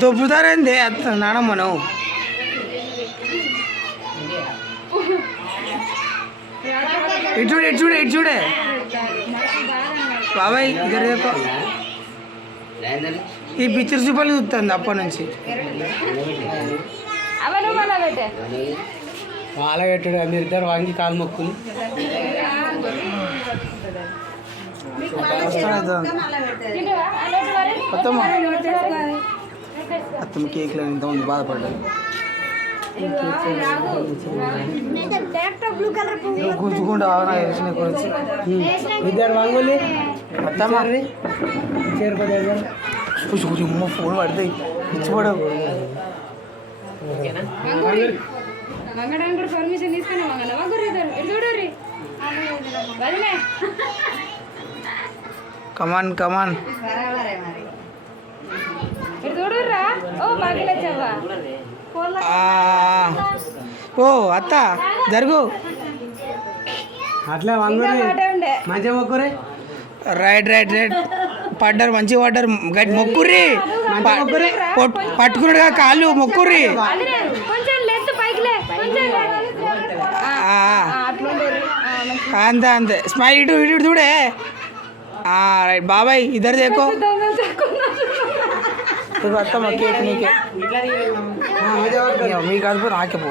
దొబ్బుతారేంది నానమ్మను ఇటు చూడు ఇటు చూడు ఇటు చూడే బాబాయ్ ఇద్దరు చెప్ప ఈ పిక్చర్ చూపాలి చూస్తుంది అప్పటి నుంచి వాళ్ళ పెట్టాడు మీరు ఇద్దరు వాంగి కాలు మొక్కులు అత్తమ్మ కేక్లో ఇంతమంది బాధపడ్డారు కూర్చుకుంటా గురించి ఇద్దరు వాంగులి అత్తమ్మ చేరుకోమ్మ ఫోన్ పడతాయి ఇచ్చిపడవు పర్మిషన్ తీసుకునే కమాన్ కమాన్ ఓ అత్త జరుగు అట్లా మంచిగా మొక్కురే రైట్ రైట్ రైట్ పడ్డారు మంచిగా పడ్డారు గట్టి మొక్కుర్రి మొక్కుర్రి పట్టుకున్నాడుగా కాళ్ళు మొక్కుర్రి అంతే అంతే స్మైల్ ఇటు ఇటు చూడే రైట్ బాబాయ్ ఇద్దరు దేకో అత్తమ్మ కేక్ నీకే మీకు అదుపు నాకే పో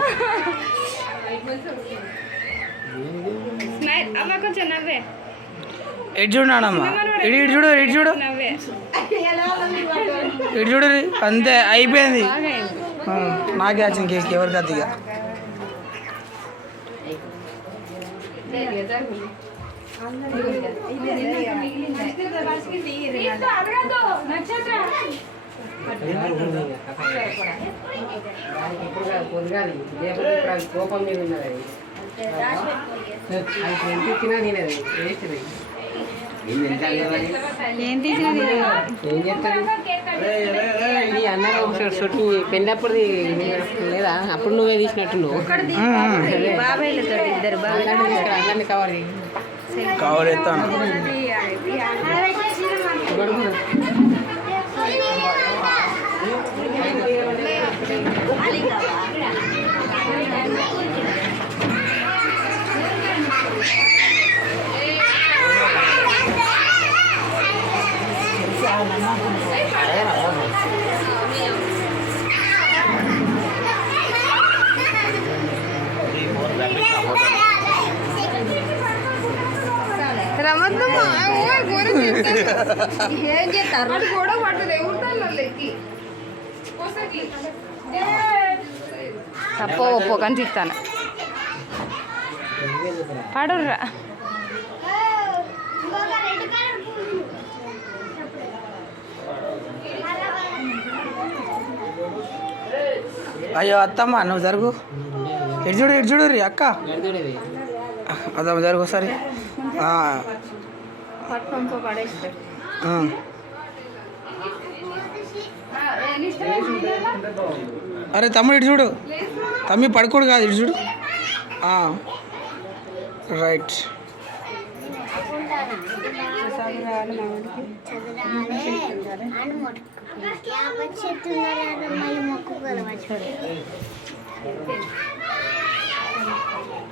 ఇటు చూడు నానమ్మ ఇటు ఇటు చూడు ఇటు చూడు ఇటు చూడు అంతే అయిపోయింది నాకే వచ్చింది కేక్ ఎవరికి అదిగా కోపం మీద ఉన్నది ఈ అన్న షూటింగ్ పెళ్ళప్పుడు లేదా అప్పుడు నువ్వే తీసినట్టు నువ్వు అందరినీ కవర్ ఎత్తాను ఏం చేస్తారు కూడా పట్టదు తప్పో ఒప్పో కానీ తీస్తాను పడుర్రా అయ్యో అత్తమ్మ నువ్వు జరుగు ఇటు చూడు ఇటు చూడు రీ అక్క అదమ్మ జరుగు ఒకసారి అరే తమ్ముడు ఇటు చూడు తమ్మి పడుకోడు కాదు ఇటు చూడు రైట్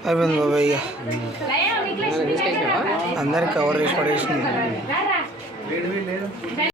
అయిపోయింది బాబాయ్ ఇక అందరికి కవర్ చేసి పడేసింది